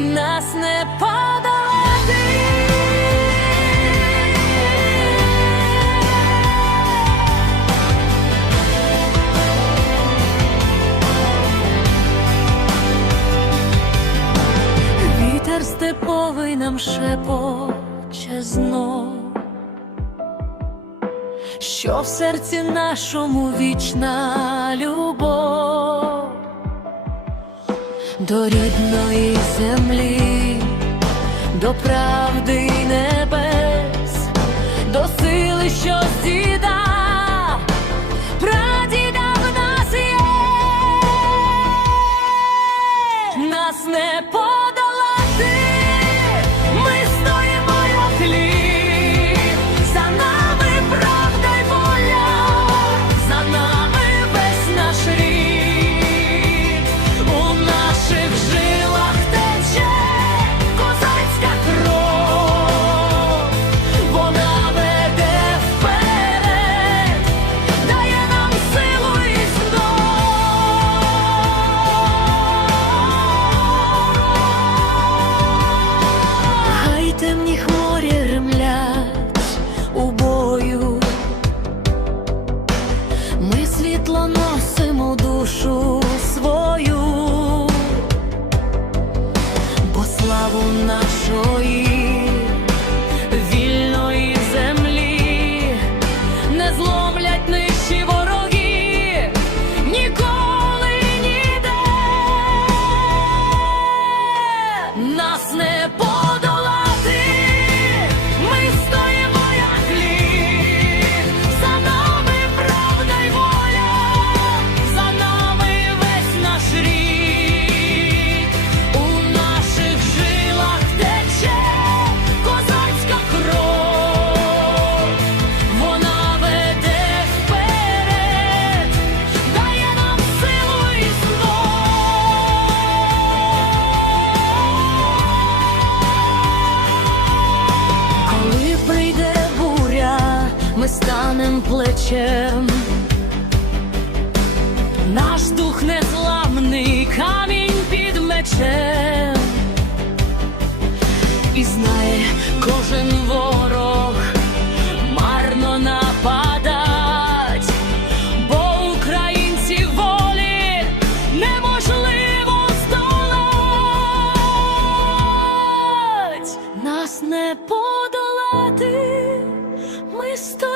нас не подолати. Вітер степовий нам шепоче знов, що в серці нашому вічна любов до рідної землі, до правди небес, до сили, що здіда, прадіда в нас є, нас не по. світло носимо душу свою, бо славу нашої. ми станем плечем, наш дух незламний камінь під мечем, і знає кожен ворог марно нападать, бо українці волі неможливо здолать нас не подолати. ми Cristo.